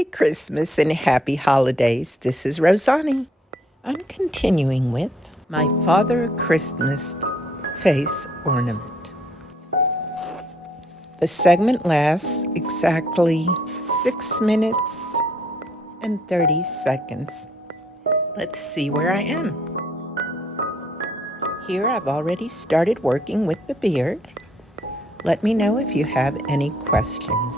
Merry Christmas and Happy Holidays. This is Rozani. I'm continuing with my Father Christmas face ornament. The segment lasts exactly 6 minutes and 30 seconds. Let's see where I am. Here I've already started working with the beard. Let me know if you have any questions.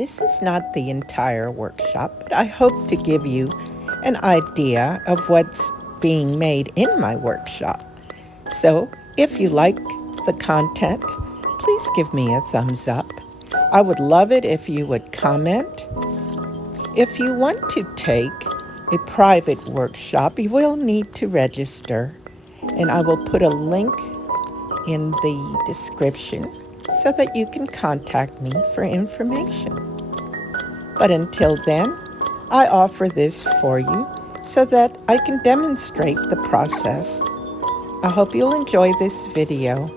This is not the entire workshop, but I hope to give you an idea of what's being made in my workshop. So, if you like the content, please give me a thumbs up. I would love it if you would comment. If you want to take a private workshop, you will need to register, and I will put a link in the description so that you can contact me for information. But until then, I offer this for you so that I can demonstrate the process. I hope you'll enjoy this video.